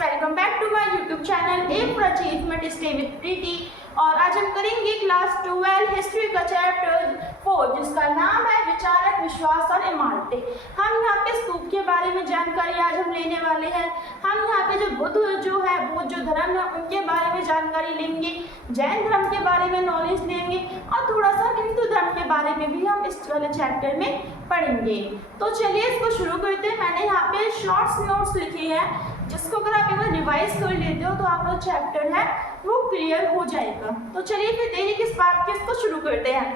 Welcome back to my YouTube channel A for achievement stay with Preeti. और आज हम करेंगे क्लास 12 हिस्ट्री का चैप्टर 4 जिसका नाम है विचारक, विश्वास और इमारतें। हम यहाँ पे स्तूप के बारे में जानकारी आज हम लेने वाले हैं। हम यहाँ पे जो बुद्ध जो धर्म है उनके बारे में जानकारी लेंगे, जैन धर्म के बारे में नॉलेज लेंगे और थोड़ा सा हिंदू धर्म के बारे में भी हम इस वाले चैप्टर में पढ़ेंगे। तो चलिए इसको शुरू करते हैं। मैंने यहाँ पे शॉर्ट्स नोट्स लिखे हैं जिसको अगर आप एक बार रिवाइज कर लेते हो तो आपका चैप्टर है वो क्लियर हो जाएगा। तो चलिए फिर देरी किस बात के इसको शुरू करते हैं।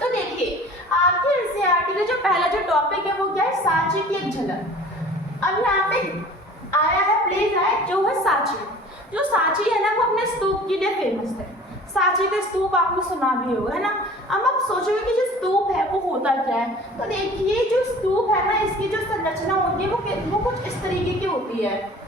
तो देखिए आपके एनसीईआरटी का जो पहला जो टॉपिक है वो क्या है, सांची की एक झलक। अब यहाँ पे आया है प्लेस है जो है सांची। जो सांची है ना वो अपने स्तूप के लिए फेमस है। सांची का स्तूप आपने सुना भी होगा, है ना। अब आप सोचोगे कि जो स्तूप है वो होता क्या है। तो देखिए जो स्तूप है ना इसकी जो संरचना होती है वो कुछ इस तरीके की होती है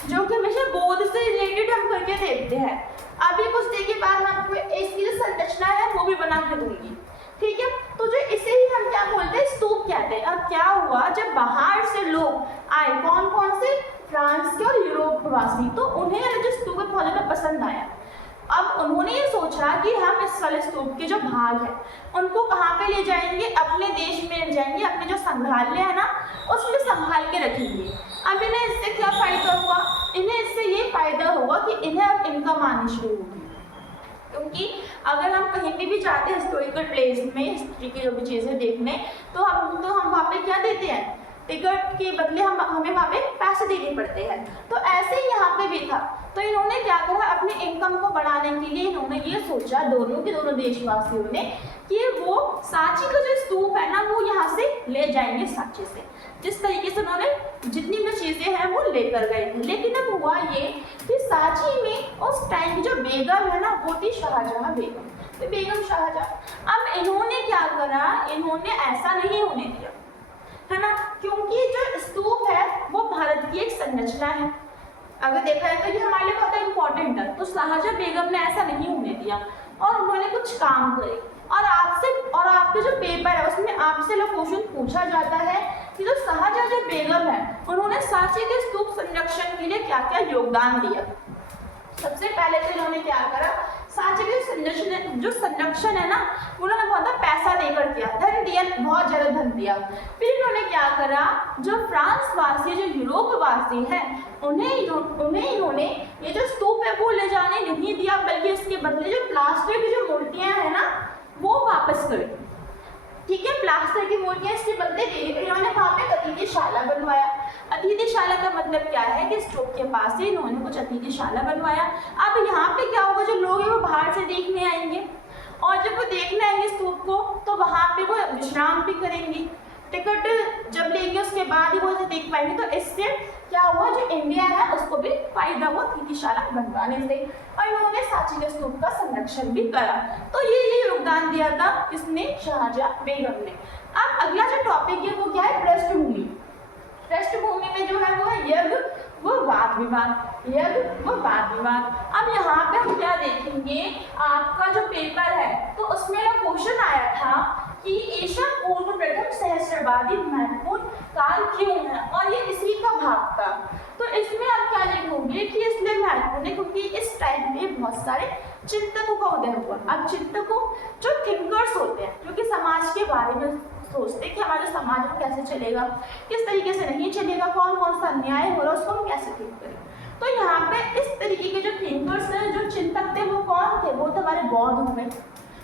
जो कि हमेशा बोध से रिलेटेड हम करके देखते हैं। अभी कुछ देर के बाद मैं आपको इसकी जो संरचना है वो भी बना के दूंगी, ठीक है। तो जो इसे ही हम क्या बोलते हैं, स्तूप कहते हैं। अब क्या हुआ, जब बाहर से लोग आए, कौन कौन से, फ्रांस के और यूरोप वासी, तो उन्हें जो स्तूप बहुत ज़्यादा पसंद आया। अब उन्होंने ये सोचा कि हम इस वाले स्तूप के जो भाग हैं उनको कहाँ पे ले जाएंगे, अपने देश में ले जाएंगे, अपने जो संग्रहालय है ना उसमें संभाल के रखेंगे। अब इन्हें इससे क्या फ़ायदा हुआ, इन्हें इससे ये फ़ायदा हुआ कि इन्हें अब इनकम आनी शुरू होगी। क्योंकि अगर हम कहीं पे भी जाते हैं हिस्टोरिकल प्लेस में, हिस्ट्री की जो भी चीज़ें देखने, तो हम वहाँ पे क्या देते हैं, टिकट के बदले हमें वहाँ पे पैसे देने पड़ते हैं। तो ऐसे ही यहाँ पे भी था। तो इन्होंने क्या करा, अपने इनकम को बढ़ाने के लिए इन्होंने ये सोचा, दोनों देशवासियों ने, कि वो सांची का जो स्तूप है ना वो यहाँ से ले जाएंगे सांची से। जिस तरीके से उन्होंने जितनी भी चीज़ें हैं वो लेकर गए थे। लेकिन अब हुआ ये कि सांची में उस टाइम की जो बेगम है ना वो थी शाहजहाँ बेगम। तो बेगम शाहजहाँ, अब इन्होंने क्या करा, इन्होंने ऐसा नहीं होने दिया, है ना, क्योंकि जो स्तूप है वो भारत की एक संरचना है। अगर देखा है तो ये हमारे लिए बहुत इंपॉर्टेंट है। तो शाहजहाँ बेगम ने ऐसा नहीं होने दिया और उन्होंने कुछ काम करे। और आपके जो पेपर है उसमें आपसे लोग क्वेश्चन पूछा जाता है कि जो शाहजहाँ जो बेगम है उन्होंने सांची के स्तूप संरक्षण के लिए क्या क्या योगदान दिया। सबसे पहले तो इन्होंने क्या करा, सांची के जो संरक्षण है ना उन्होंने बहुत पैसा देकर किया, धन दिया, बहुत ज़्यादा धन दिया। फिर इन्होंने क्या करा, जो फ्रांस वासी, जो यूरोप वासी है उन्हें इन्होंने ये जो स्तूप है वो ले जाने नहीं दिया, बल्कि इसके बदले जो प्लास्टर की जो मूर्तियाँ हैं ना वो वापस कर दी, ठीक है। प्लास्टर की मूर्तियाँ इसके बदले दे दी। इन्होंने वहाँ पे अतिथिशाला बनवाया। अतिथिशाला का मतलब क्या है कि स्तूप के पास से इन्होंने कुछ अतिथिशाला बनवाया। अब यहाँ पे क्या होगा, जो लोग हैं वो बाहर से देखने आएंगे और जब वो देखने आएंगे स्तूप को तो वहाँ पे वो विश्राम भी करेंगे। टिकट जब लेंगे उसके बाद ही वो देख पाएंगे। तो इससे क्या हुआ, जो इंडिया है उसको भी फायदा हुआ अतिथिशाला बनवाने से। और इन्होंने सांची के स्तूप का संरक्षण भी करा। तो ये योगदान दिया था किसने, शाहजहाँ बेगम ने। अब अगला जो टॉपिक है वो क्या है, पृष्ठभूमि। पृष्ठभूमि में जो है वो है यज्ञ व वाद विवाद, यज्ञ व वाद विवाद। अब यहाँ पे हम क्या देखेंगे, आपका जो पेपर है तो उसमें ना क्वेश्चन आया था कि एशिया पूर्व प्रथम सहस्त्रवादी महत्वपूर्ण काल क्यों है, और ये इसी का भाग था। तो इसमें आप क्या लिखोगे कि इसलिए महत्वपूर्ण है क्योंकि इस टाइम में बहुत सारे चिंतकों का उदय हुआ। अब चिंतकों जो थिंकर्स होते हैं जो कि समाज के बारे में सोचते हैं कि हमारे समाज में कैसे चलेगा, किस तरीके से नहीं चलेगा, कौन कौन सा अन्याय हो रहा है उसको हम कैसे ठीक करें। तो यहाँ पे इस तरीके के जो थिंकर्स हैं, जो चिंतक थे, वो कौन थे, वो तो हमारे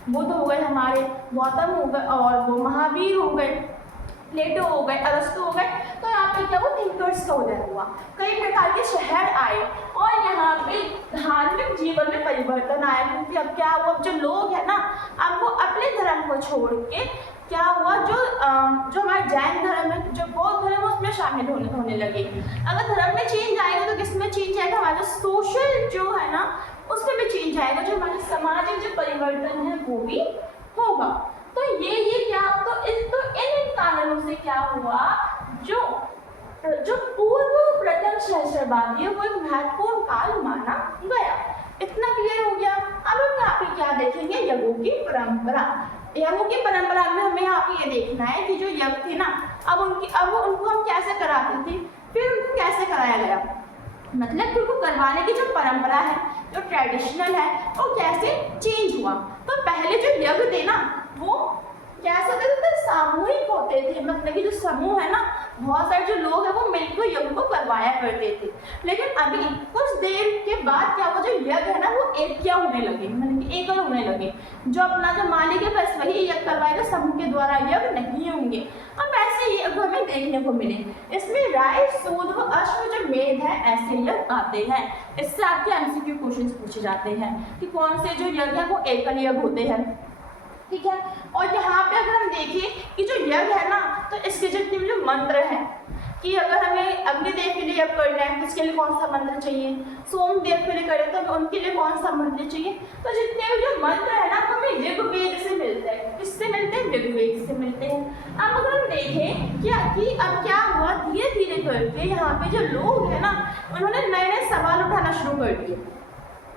बुद्ध हो गए, हमारे गौतम हो गए, और वो महावीर हो गए, प्लेटो हो गए, अरस्तु हो गए। तो यहाँ पे क्या हुआ, थिंकर्स का उदय हुआ, कई प्रकार के शहर आए और यहाँ पे धार्मिक जीवन में परिवर्तन आया। क्योंकि अब क्या हुआ, जो लोग हैं ना अब वो अपने धर्म को छोड़ के क्या हुआ, जो हमारे जैन धर्म है, जो बौद्ध धर्म है उसमें शामिल होने लगे। अगर धर्म में चेंज आएगा तो किस में चेंज आएगा, हमारा सोशल जो है ना उसमें भी चेंज आएगा, जो हमारे सामाजिक जो परिवर्तन है वो भी होगा। तो ये क्या, तो इन कारणों से क्या हुआ, जो पूर्व प्रथम सहस्त्रवादी वो एक महत्वपूर्ण काल माना गया। इतना क्लियर हो गया। अब हम यहाँ पे क्या देखेंगे, यज्ञों की परंपरा। यज्ञों की परंपरा में हमें यहाँ पे ये देखना है कि जो यज्ञ थे ना अब उनको हम कैसे कराते थे, फिर उनको कैसे कराया गया। मतलब कि उनको करवाने की जो परंपरा है, जो ट्रेडिशनल है, वो कैसे चेंज हुआ। तो पहले जो यज्ञ थे ना वो कैसे होते थे, तो सामूहिक होते थे। मतलब कि जो समूह है ना, बहुत सारे जो लोग हैं वो मिलकर यज्ञ को करवाया करते थे। लेकिन अभी कुछ देर के बाद क्या हुआ, जो यज्ञ है ना वो एकया होने लगे, मतलब कि एकल होने लगे। जो अपना जो मालिक है बस वही यज्ञ करवाएगा, समूह के द्वारा यज्ञ नहीं होंगे। अब ऐसे यज्ञ हमें देखने को मिले। इसमें राय, सूद व अश्व जो मेध है ऐसे यज्ञ आते हैं। इससे आपके एमसीक्यू क्वेश्चन पूछे जाते हैं कि कौन से जो यज्ञ है वो एकल यज्ञ होते हैं, ठीक है। और यहाँ पे अगर हम देखें कि जो यज्ञ है ना, तो इसके जितने भी जो मंत्र है कि अगर हमें अग्निदेव के लिए यज्ञ करना है तो इसके लिए कौन सा मंत्र चाहिए, सोमदेव के लिए करें तो हमें उनके लिए कौन सा मंत्र चाहिए। तो जितने भी जो मंत्र है ना तो हमें ऋग्वेद से मिलते हैं। किससे मिलते हैं? ऋग्वेद से मिलते हैं। अब अगर हम देखें कि अब क्या हुआ, धीरे धीरे करके यहाँ पे जो लोग हैं ना उन्होंने नए नए सवाल उठाना शुरू कर दिए,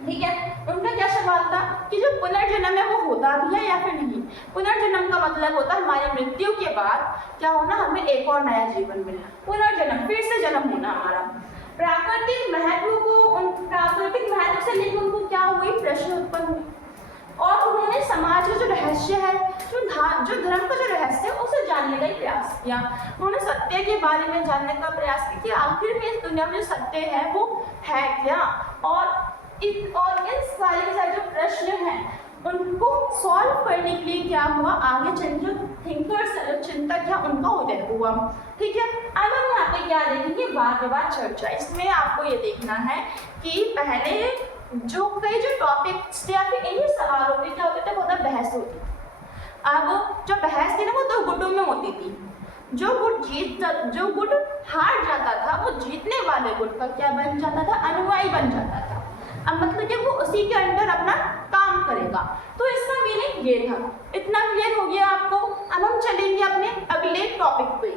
ठीक है। उनका क्या सवाल था कि जो पुनर्जन्म है वो होता भी है या फिर नहीं। पुनर्जन्म का मतलब होता है हमारी मृत्यु के बाद क्या होना, हमें एक और नया जीवन मिलना, पुनर्जन्म, फिर से जन्म होना हमारा। प्राकृतिक महत्व को, उन प्राकृतिक महत्व से लेकर उनको क्या हुई, प्रश्न उत्पन्न हुई। और उन्होंने समाज का जो रहस्य है, जो धर्म का जो रहस्य है उसे जानने का प्रयास किया। उन्होंने सत्य के बारे में जानने का प्रयास किया कि आखिर में इस दुनिया में जो सत्य है वो है क्या। और इन सारे के सारे जो प्रश्न हैं उनको सॉल्व करने के लिए क्या हुआ, आगे चल जो थिंकर्स चिंतक है उनका उदय हुआ, ठीक है। अब हम यहाँ पे क्या देखेंगे, वाद विवाद चर्चा। इसमें आपको ये देखना है कि पहले जो कई जो टॉपिक्स थे या फिर इन्हीं सवालों पे क्या होते थे, वो बहस होती थी। अब जो बहस थी ना वो 2 गुटों में होती थी। जो गुट हार जाता था वो जीतने वाले गुट का क्या बन जाता था, अनुयायी बन जाता था। अब मतलब कि वो उसी के अंदर अपना काम करेगा। तो इसका मीनिंग ये था। इतना क्लियर हो गया आपको। अब हम चलेंगे अपने अगले टॉपिक पे।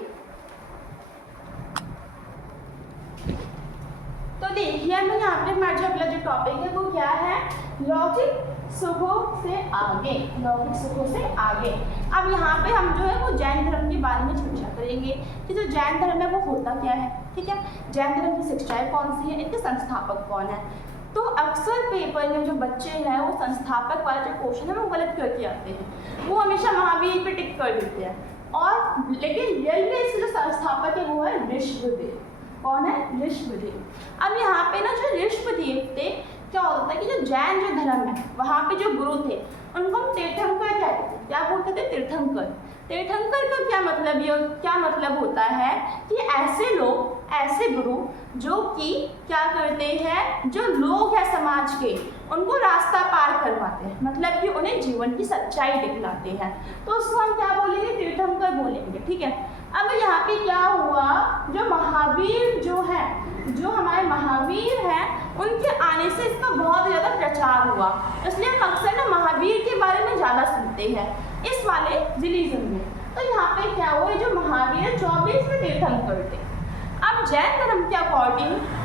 तो देखिए हमें यहाँ पे हमारा जो अगला जो टॉपिक है वो क्या है, लौकिक सुखों से आगे, लौकिक सुखों से आगे। अब यहाँ पे हम जो है वो जैन धर्म के बारे में चर्चा करेंगे कि जो जैन धर्म है वो होता क्या है, ठीक है। जैन धर्म की शिक्षाएं कौन सी है, इनके संस्थापक कौन है। तो अक्सर पेपर में जो बच्चे हैं वो संस्थापक वाले जो क्वेश्चन है वो गलत करके आते हैं, वो हमेशा महावीर पे टिक कर देते हैं। और लेकिन रियल में इसके जो संस्थापक है वो है ऋषभदेव। कौन है? ऋषभदेव। अब यहाँ पे ना जो ऋषभदेव थे, क्या होता है कि जो जैन जो धर्म है वहाँ पे जो गुरु थे उनको हम तीर्थंकर कहते थे। क्या बोलते थे? तीर्थंकर। तीर्थंकर का क्या मतलब होता है कि ऐसे लोग, ऐसे गुरु जो कि क्या करते हैं, जो लोग हैं समाज के उनको रास्ता पार करवाते हैं, मतलब कि उन्हें जीवन की सच्चाई दिखलाते हैं। तो उसको हम क्या बोलेंगे? तीर्थंकर बोलेंगे, ठीक है। अब यहाँ पे क्या हुआ, जो महावीर जो है, जो हमारे महावीर हैं उनके आने से इसका बहुत ज़्यादा प्रचार हुआ। इसलिए हम अक्सर ना महावीर के बारे में ज़्यादा सुनते हैं इस वाले रिलीजन में। तो यहाँ पे क्या हुआ, जो महावीर 24वें तीर्थंकर थे। अब जैन धर्म के अकॉर्डिंग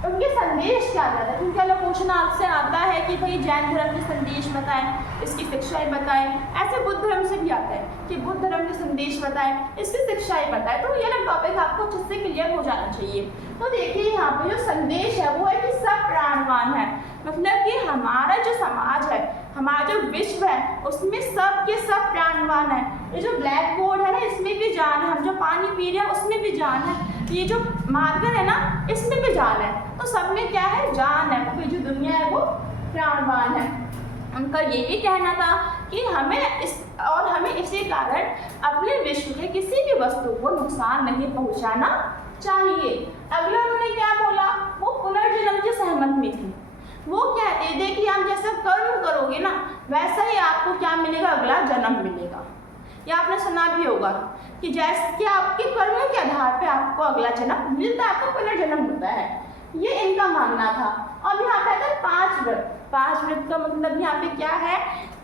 उनके संदेश क्या आता है, क्योंकि अलग क्वेश्चन आपसे आता है कि भाई जैन धर्म के संदेश बताएं, इसकी शिक्षाएं बताएं। ऐसे बुद्ध धर्म से भी आता है कि बुद्ध धर्म के संदेश बताएं, इसकी शिक्षाएं बताएं। तो ये अलग टॉपिक आपको अच्छे से क्लियर हो जाना चाहिए। तो देखिए यहाँ पे जो संदेश है वो है कि सब प्राणवान है, मतलब कि हमारा जो समाज है, हमारा जो विश्व है उसमें सब के सब प्राणवान है। ये जो ब्लैक बोर्ड है ना इसमें भी जान है, हम जो पानी पी रहे हैं उसमें भी जान है, ये जो मार्कर है ना इसमें भी जान है। तो सब में क्या है? जान है। तो जो दुनिया है वो प्राणवान है। उनका ये भी कहना था कि हमें इसी कारण अपने विश्व के किसी भी वस्तु को नुकसान नहीं पहुंचाना चाहिए। अगला उन्होंने क्या बोला, वो पुनर्जन्म के सहमत में थी। वो कहते थे कि आप जैसा कर्म करोगे ना वैसा ही आपको क्या मिलेगा, अगला जन्म मिलेगा। या आपने सुना भी होगा कि जैसे कि आपके कर्मों के आधार पे आपको अगला जन्म मिलता है, आपको पुनर्जन्म होता है। ये इनका मानना था। अब यहाँ पे आता है 5 व्रत। 5 व्रत का मतलब यहाँ पे क्या है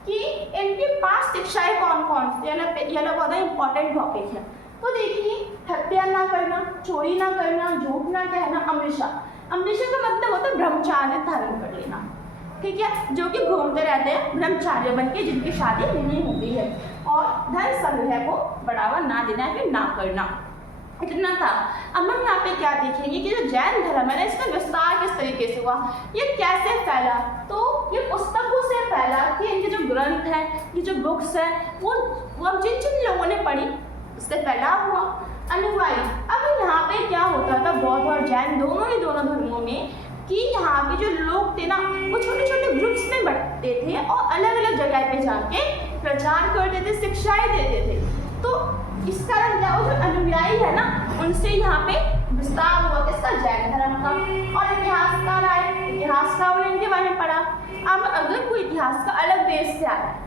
कि इनकी 5 शिक्षाएं कौन कौन सी, ये बहुत इंपॉर्टेंट टॉपिक है। तो देखिए, हत्या ना करना, चोरी ना करना, झूठ ना कहना, अमृषा। अमृषा का मतलब होता है ब्रह्मचार्य धारण कर लेना, ठीक है, जो कि घूमते रहते हैं ब्रह्मचार्य बन के, जिनकी शादी नहीं होती है। और धन संग्रह को बढ़ावा ना देना है, फिर ना करना। इतना था। अब हम यहाँ पे क्या देखेंगे कि जो जैन धर्म है ना, इसका विस्तार किस तरीके से हुआ, ये कैसे फैला। तो ये पुस्तकों से फैला कि इनके जो ग्रंथ हैं, ये जो बुक्स हैं, वो अब जिन जिन लोगों ने पढ़ी उससे फैला हुआ अनुयायी। अब यहाँ पे क्या होता था बौद्ध और जैन दोनों धर्मों में कि यहाँ पे जो लोग थे ना, वो छोटे छोटे ग्रुप्स में बंटते थे और अलग अलग जगह पे जाके प्रचार करते थे, शिक्षाएं देते थे। तो इस कारण क्या हुआ, जो अनुयायी है ना, उनसे यहाँ पे विस्तार हुआ किसका, जैन धर्म का। और इतिहासकार आए, इतिहासकारों ने इनके बारे में पढ़ा। अब अगर कोई इतिहास का अलग देश से आ रहा है,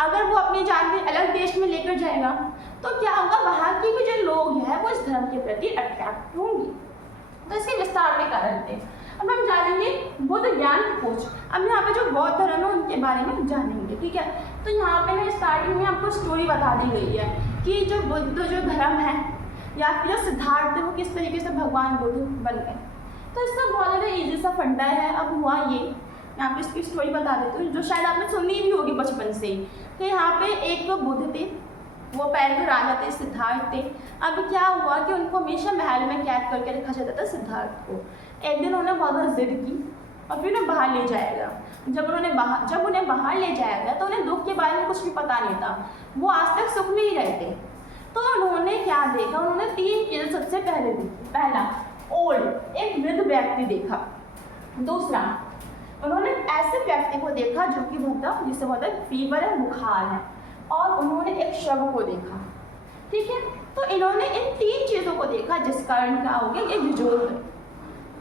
अगर वो अपनी जानकारी अलग देश में लेकर जाएगा, तो क्या होगा, वहाँ के भी जो लोग हैं वो इस धर्म के प्रति अट्रैक्ट होंगे। तो इसके विस्तार के कारण थे। अब हम जानेंगे बुद्ध ज्ञान खोज। अब यहाँ पे जो बौद्ध धर्म है उनके बारे में जानेंगे, ठीक है। तो यहाँ पे ना स्टार्टिंग में आपको स्टोरी बता दी गई है कि जो बुद्ध जो धर्म है या फिर जो सिद्धार्थ है वो किस तरीके से भगवान बुद्ध बन गए। तो इसका बहुत ज़्यादा ईजी सा फंडा है। अब हुआ ये, मैं आपको इसकी स्टोरी बता देती हूँ जो शायद आपने सुनी भी होगी बचपन से ही। तो यहाँ पे एक तो बुद्ध थे, वो पहले तो राजा थे, सिद्धार्थ थे। अब क्या हुआ कि उनको हमेशा महल में कैद करके रखा जाता था सिद्धार्थ को। एक दिन उन्होंने बहुत ज़्यादा जिद की और फिर उन्हें बाहर ले जाया गया। जब उन्हें बाहर ले जाया गया तो उन्हें दुख के बारे में कुछ भी पता नहीं था, वो आज तक सुख में ही रहते। तो उन्होंने क्या देखा, उन्होंने 3 चीज़ें सबसे पहले देखी। पहला, ओल्ड, एक वृद्ध व्यक्ति देखा। दूसरा, उन्होंने ऐसे व्यक्ति को देखा जो कि जिसे बोलते हैं फीवर है, बुखार है। और उन्होंने एक शव को देखा, ठीक है। तो इन्होंने इन 3 चीज़ों को देखा, जिस कारण क्या हो गया, ये विजोर गए।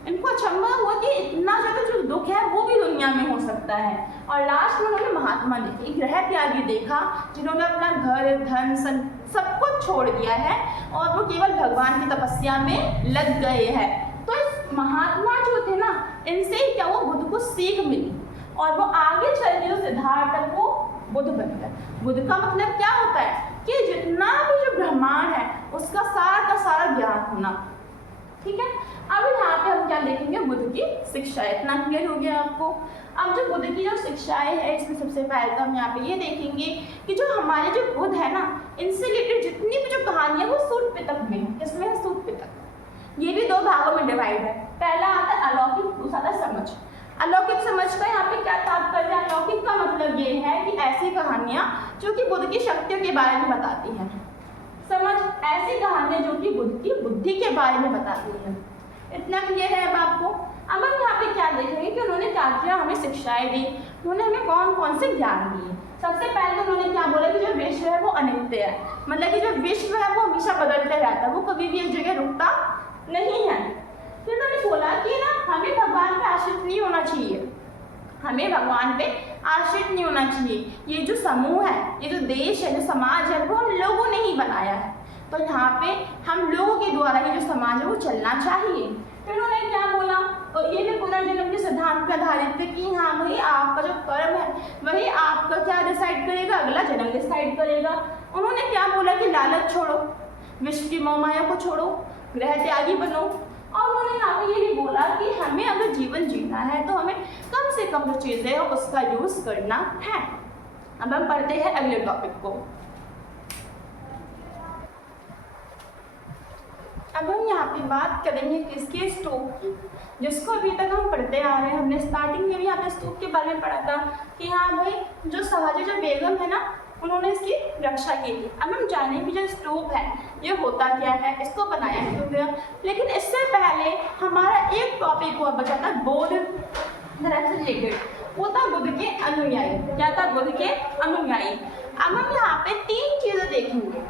इनको अचंभा हुआ कि इतना ज़्यादा जो दुख है वो भी दुनिया में हो सकता है। और लास्ट में उन्होंने महात्मा देखे, एक ग्रह त्यागी देखा जिन्होंने अपना घर, धन, सब कुछ छोड़ दिया है और वो केवल भगवान की तपस्या में लग गए हैं। तो इस महात्मा जो थे ना, इनसे क्या वो बुद्ध को सीख मिली और वो आगे चल के सिद्धार्थ तक वो बुद्ध बन गए। बुद्ध का मतलब क्या होता है कि जितना भी जो ब्रह्मांड है उसका का सारा ज्ञान होना, ठीक है। अब यहाँ पे हम क्या देखेंगे, बुद्ध की शिक्षा। इतना क्लियर हो गया आपको। अब जो बुद्ध की जो शिक्षाएं है, इसमें सबसे पहले तो हम यहाँ पे ये देखेंगे कि जो हमारे जो बुद्ध है ना, इनसे रिलेटेड जितनी भी जो कहानी है वो सूत पिटक में है। किसमें है, सूत पिटक। ये भी 2 भागों में डिवाइड है। पहला आता है अलौकिक, दूसरा आता है समझ। अलौकिक समझ का यहाँ पे क्या तात्पर्य है, अलौकिक का मतलब ये है कि ऐसी कहानियाँ जो कि बुद्ध की शक्तियों के बारे में बताती हैं। समझ, ऐसी कहानियाँ जो कि बुद्ध की बुद्धि के बारे में बताती हैं। इतना क्लियर है अब आपको। अब हम यहाँ पे क्या देखेंगे कि उन्होंने क्या किया, हमें शिक्षाएं दी, उन्होंने हमें कौन कौन से ज्ञान दिए। सबसे पहले तो उन्होंने क्या बोला कि जो विश्व है वो अनित्य है, मतलब कि जो विश्व है वो हमेशा बदलते रहता है, वो कभी भी एक जगह रुकता नहीं है। फिर उन्होंने बोला कि ना हमें भगवान पे आश्रित नहीं होना चाहिए, हमें भगवान पे आश्रित नहीं होना चाहिए। ये जो समूह है, ये जो देश है, जो समाज है, वो हम लोगों ने ही बनाया है। तो यहाँ पे हम लोगों के द्वारा ही जो समाज है वो चलना चाहिए। फिर उन्होंने क्या बोला, और ये भी पुनर्जन्म के सिद्धांत पर आधारित थे कि हाँ भाई आपका जो कर्म है वही आपका क्या डिसाइड करेगा, अगला जन्म डिसाइड करेगा। उन्होंने क्या बोला कि लालच छोड़ो, विश्व की मोह माया को छोड़ो, ग्रह त्यागी बनो। और उन्होंने यहाँ पे ये भी बोला कि हमें अगर जीवन जीना है तो हमें कम से कम जो चीज़ें है उसका यूज़ करना है। अब हम पढ़ते हैं अगले टॉपिक को। अब हम यहाँ पे बात करेंगे किसके, स्तूप, जिसको अभी तक हम पढ़ते आ रहे हैं। हमने स्टार्टिंग में भी यहाँ पे स्तूप के बारे में पढ़ा था कि हाँ भाई जो शाहजहाँ जो बेगम है ना, उन्होंने इसकी रक्षा की थी। अब हम जानेंगे कि जो स्तूप है ये होता क्या है, इसको बनाया क्यों गया। लेकिन इससे पहले हमारा एक टॉपिक हुआ बचा था बौद्ध धर्म से रिलेटेड, वो था बुद्ध के अनुयायी। क्या था, बुद्ध के अनुयायी। अब हम यहाँ पे 3 चीज़ें देखेंगे।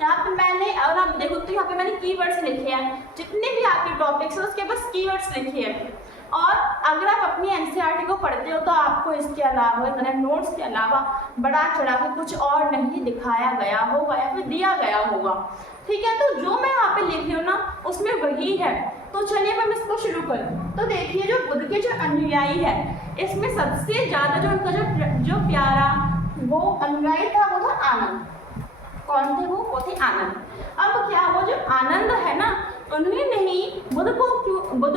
यहाँ पे मैंने, और आप देखो तो यहाँ पे मैंने कीवर्ड्स लिखे हैं, जितने भी आपके टॉपिक्स हैं उसके बस कीवर्ड्स लिखे हैं। और अगर आप अपनी एनसीईआरटी को पढ़ते हो तो आपको इसके अलावा करंट नोट्स के अलावा बढ़ा चढ़ा के कुछ और नहीं दिखाया गया होगा या फिर दिया गया होगा, ठीक है। तो जो मैं यहाँ पे लिखी हूँ ना उसमें वही है। तो चलिए हम इसको शुरू करें। तो देखिए जो बुद्ध के जो अनुयायी है, इसमें सबसे ज़्यादा जो उनका जो प्यारा वो अनुयायी था वो था आनंद। कौन थे वो थे आनंद। अब क्या वो जो आनंद है ना, उन्होंने ही बुद्ध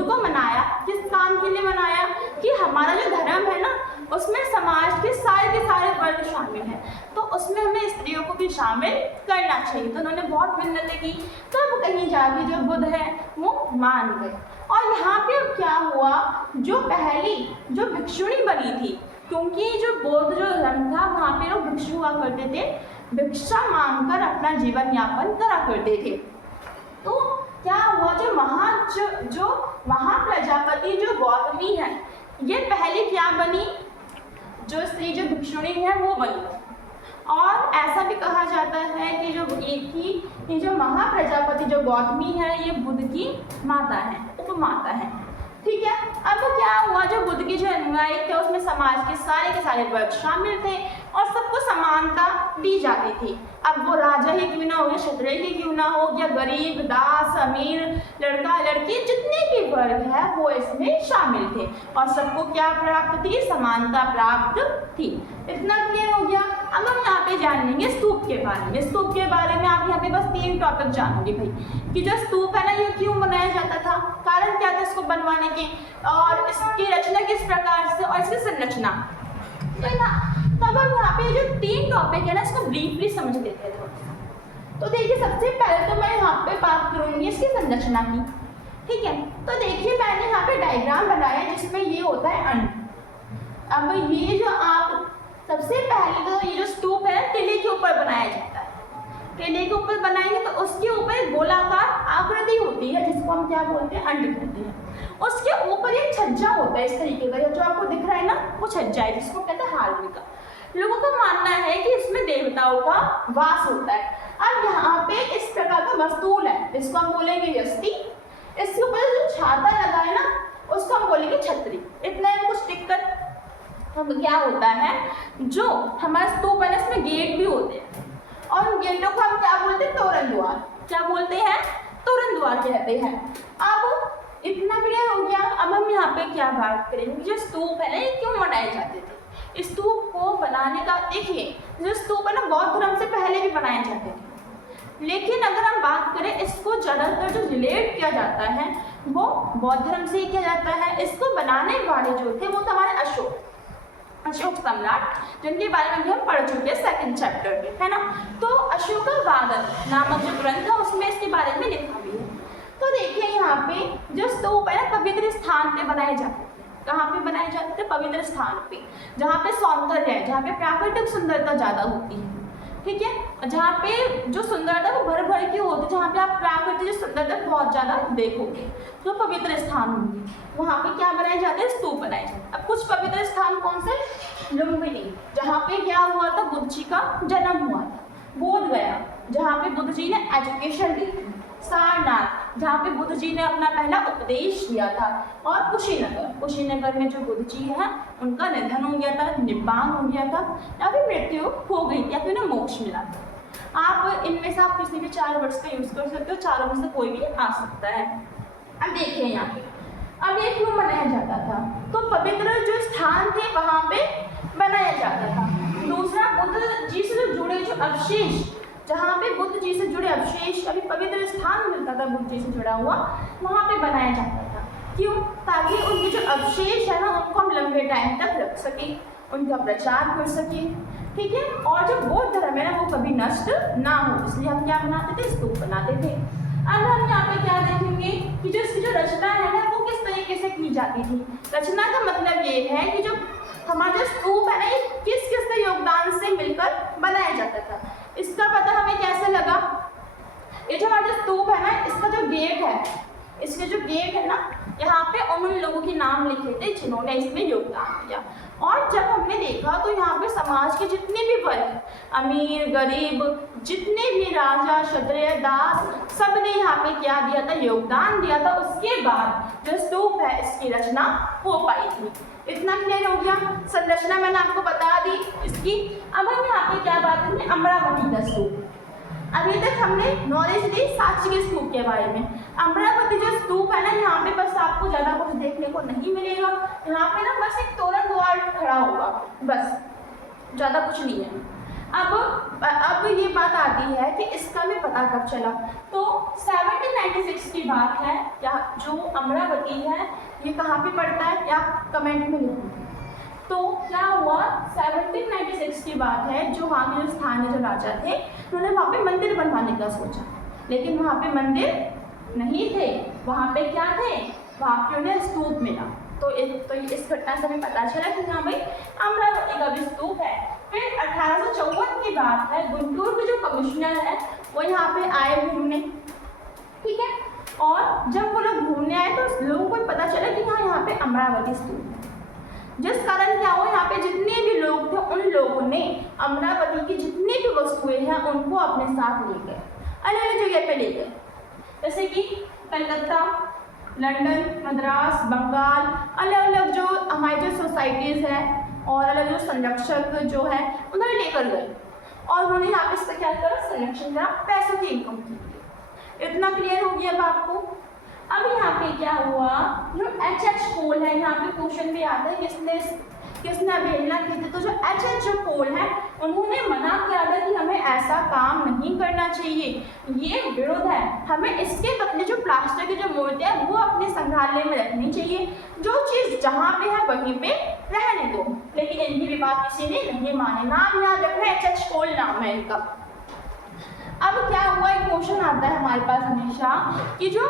को मनाया, किस काम के लिए मनाया कि हमारा जो धर्म है ना उसमें समाज के सारे वर्ग शामिल हैं, तो उसमें हमें स्त्रियों को भी शामिल करना चाहिए। तो उन्होंने बहुत मिन्नतें की, तब कहीं जाके जो बुद्ध है वो मान गए। और यहाँ पे अब क्या हुआ, जो पहली जो भिक्षुणी बनी थी, क्योंकि जो बौद्ध जो धर्म था वहाँ पे लोग भिक्षु हुआ करते थे, भिक्षा मांगकर अपना जीवन यापन करा करते थे। तो क्या हुआ, जो महाप्रजापति जो गौतमी है, ये पहले क्या बनी, जो स्त्री जो भिक्षुणी है वो बनी। और ऐसा भी कहा जाता है कि ये जो महाप्रजापति जो गौतमी है, ये बुद्ध की माता है, उपमाता है। ठीक है, अब क्या हुआ, जो बुद्ध की जो अनुयायी थे उसमें समाज के सारे वर्ग शामिल थे और सबको समानता दी जाती थी। अब वो राजा ही क्यों ना हो, या क्षत्रिय ही क्यों ना हो, या गरीब, दास, अमीर, लड़का लड़की, जितने भी वर्ग है वो इसमें शामिल थे और सबको क्या प्राप्त थी, समानता प्राप्त थी। इतना क्लियर हो गया। अब हम यहाँ पे जान लेंगे स्तूप के बारे में। स्तूप के बारे में आप यहाँ पे बस 3 टॉपिक जानोगे भाई, कि जो स्तूप है ना ये क्यों बनाया जाता था, कारण क्या था इसको बनवाने के, और इसकी रचना किस प्रकार से, और इसकी संरचना। तो ना तब हम यहाँ पे जो 3 टॉपिक है ना इसको ब्रीफली समझ लेते हैं थोड़ा सा। तो देखिए, सबसे पहले तो मैं यहाँ पे बात करूँगी इसकी संरचना की। ठीक है, तो देखिए मैंने यहाँ पे डायग्राम बनाया जिसमें ये होता है अंड। अब ये जो आप सबसे पहले तो ये जो स्तूप है टिले के ऊपर बनाया जाता है। टिले के ऊपर बनाएंगे तो उसके ऊपर गोलाकार आकृति होती है जिसको हम क्या बोलते हैं, अंड कहते हैं। उसके ऊपर एक छज्जा होता है इस तरीके का, जो आपको दिख रहा है ना वो छज्जा है जिसको कहते हैं हार्मिका। लोगों का मानना है कि इसमें देवताओं का वास होता है। अब यहाँ पे इस प्रकार का मस्तूल है, इसको हम बोलेंगे यष्टि। इसके ऊपर जो छाता लगा है ना उसको हम बोलेंगे छतरी। इतना है कुछ दिक्कत। अब क्या होता है, जो हमारा स्तूप है ना इसमें गेट भी होते हैं और उन गेटों को हम क्या बोलते हैं, तोरण द्वार। क्या बोलते हैं, तोरण द्वार कहते हैं। अब इतना क्लियर हो गया। अब हम यहाँ पे क्या बात करेंगे, जो स्तूप है ना ये क्यों बनाए जाते थे। स्तूप को बनाने का, देखिए जो स्तूप है ना बौद्ध धर्म से पहले भी बनाए जाते थे, लेकिन अगर हम बात करें इसको ज़्यादातर जो रिलेट किया जाता है वो बौद्ध धर्म से ही किया जाता है। इसको बनाने वाले जो थे वो थे हमारे अशोक सम्राट, जिनके बारे में भी हम पढ़ चुके हैं 2nd चैप्टर में, है ना। तो अशोकवागध नामक जो ग्रंथ है उसमें इसके बारे में लिखा भी है। तो देखिए यहाँ पे जो स्तूप है ना पवित्र स्थान पे बनाए जाते थे। कहाँ पे बनाए जाते थे, पवित्र स्थान पे, जहाँ पे सौंदर्य है, जहाँ पे प्राकृतिक सुंदरता ज़्यादा होती है। ठीक है, जहाँ पे जो सुंदरता वो भर भर की होती है, जहाँ पे आप प्राकृतिक सुंदरता बहुत ज़्यादा देखोगे, जो पवित्र स्थान होंगे वहाँ पे क्या बनाए जाते हैं, स्तूप बनाए जाते हैं। अब कुछ पवित्र स्थान कौन से, लुम्बिनी, जहाँ पे क्या हुआ था, बुद्ध जी का जन्म हुआ था। बोध गया, जहाँ पे बुद्ध जी ने एजुकेशन दी थी। सारनाथ, जहाँ पे बुद्ध जी ने अपना पहला उपदेश दिया था। और कुशीनगर में जो बुद्ध जी हैं उनका निधन हो गया था, निब्बान हो गया था, या फिर मृत्यु हो गई या फिर उन्हें मोक्ष मिला था। आप इनमें से आप किसी भी 4 वर्ड्स का यूज़ कर सकते हो, चारों में से कोई भी आ सकता है। अब देखिए यहाँ पे अब ये क्यों बनाया जाता था, तो पवित्र जो स्थान थे वहाँ पे बनाया जाता था। दूसरा, बुद्ध जी से जुड़े जो अवशेष, जहाँ पे बुद्ध जी से जुड़े अवशेष, कभी पवित्र स्थान मिलता था बुद्ध जी से जुड़ा हुआ, वहाँ पे बनाया जाता था। क्यों, ताकि उनके जो अवशेष है ना उनको हम लंबे टाइम तक रख सकें, उनका प्रचार कर सकें। ठीक है, और जो बौद्ध धर्म है ना वो कभी नष्ट ना हो, इसलिए हम क्या बनाते थे, स्तूप बनाते थे। अब हम यहाँ पे क्या देखेंगे कि जो इसकी जो रचना है ना वो किस तरीके से की जाती थी। रचना का मतलब ये है कि जो हमारा जो स्तूप है ना ये किस किस योगदान से मिलकर बनाया जाता था। इसका पता हमें कैसे लगा, ये जो हमारा जो स्तूप है ना इसका जो गेट है, इसके जो गेट है ना यहाँ पे उन लोगों के नाम लिखे थे जिन्होंने इसमें योगदान दिया। और जब हमने देखा तो यहाँ पे समाज के जितने भी वर्ग, अमीर गरीब, जितने भी राजा क्षत्रिय दास, सब ने यहाँ पे क्या दिया था, योगदान दिया था। उसके बाद जो स्तूप है इसकी रचना हो पाई थी। इतना क्लियर हो गया। संरचना मैंने आपको बता दी इसकी। अब हम यहाँ पे क्या बात करें, अमरावती का स्तूप। अभी तक हमने नॉलेज ली सांची के स्तूप के बारे में। अमरावती जो स्तूप है ना यहाँ पे बस आपको ज़्यादा कुछ देखने को नहीं मिलेगा। यहाँ पे ना बस एक तोरण द्वार खड़ा होगा, बस ज़्यादा कुछ नहीं है। अब ये बात आती है कि इसका हमें पता कब चला, तो 1796 की बात है। या जो अमरावती है ये कहाँ पे पड़ता है, या कमेंट में लिखो तो क्या हुआ, 1796 की बात है, जो वहाँ के जो स्थानीय जो राजा थे उन्होंने वहाँ पे मंदिर बनवाने का सोचा, लेकिन वहाँ पे मंदिर नहीं थे, वहाँ पे क्या थे, वहाँ पे उन्हें स्तूप मिला। तो इस घटना से हमें पता चला कि हाँ भाई अमरावती का भी स्तूप है। फिर 1854 की बात है, गुंटूर के जो कमिश्नर है वो यहाँ पे आए घूमने, ठीक है, और जब वो लोग घूमने आए तो लोगों को पता चला कि हाँ यहाँ पे अमरावती स्तूप है, जिस कारण क्या हुआ, यहाँ पे जितने भी लोग थे उन लोगों ने अमरावती की जितनी भी वस्तुएं हैं उनको अपने साथ ले गए, अलग अलग जगह पे ले गए, जैसे कि कलकत्ता, लंदन, मद्रास, बंगाल, अलग अलग जो हमारी जो सोसाइटीज़ हैं और अलग जो संरक्षक जो है उन्हें लेकर गए और उन्होंने यहाँ पे इसका क्या करा, संरक्षण करा, पैसों की इनकम की। इतना क्लियर हो गया अब आपको। अब यहाँ पे क्या हुआ, जो एच पोल है, यहाँ पे क्वेश्चन भी आता है किसने अवहेलना की थी, तो जो एच जो पोल है उन्होंने मना किया था कि हमें ऐसा काम नहीं करना चाहिए, ये विरोध है, हमें इसके बदले जो प्लास्टिक की जो मूर्तियाँ है वो अपने संग्रहालय में रखनी चाहिए, जो चीज़ जहाँ पे है वहीं पे रहने दो। लेकिन इनकी भी बात किसी ने नहीं मानी। नाम याद रखना, एच पोल नाम है इनका। अब क्या हुआ, एक क्वेश्चन आता है हमारे पास हमेशा कि जो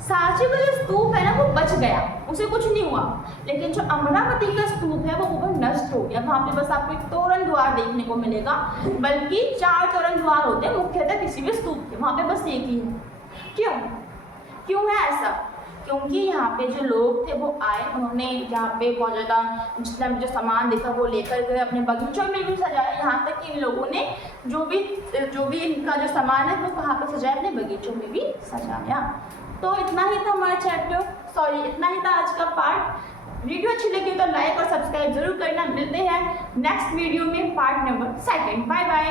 सांची का जो स्तूप है ना वो बच गया, उसे कुछ नहीं हुआ, लेकिन जो अमरावती का स्तूप है वो नष्ट हो गया। वहाँ पे बस आपको एक तोरण द्वार देखने को मिलेगा, बल्कि 4 तोरण द्वार होते हैं मुख्यतः किसी भी स्तूप के, वहाँ पे बस एक ही है। क्यों है ऐसा? क्योंकि यहाँ पे जो लोग थे वो आए, उन्होंने यहाँ पे बहुत ज़्यादा जितना भी जो सामान देखा वो लेकर गए, अपने बगीचों में भी सजाया, यहाँ तक कि इन लोगों ने जो भी इनका जो सामान है वो कहाँ पे सजाया, अपने बगीचों में भी सजाया। तो इतना ही था हमारा इतना ही था आज का पार्ट। वीडियो अच्छी लगी तो लाइक और सब्सक्राइब जरूर करना। मिलते हैं नेक्स्ट वीडियो में पार्ट नंबर 2। Bye bye.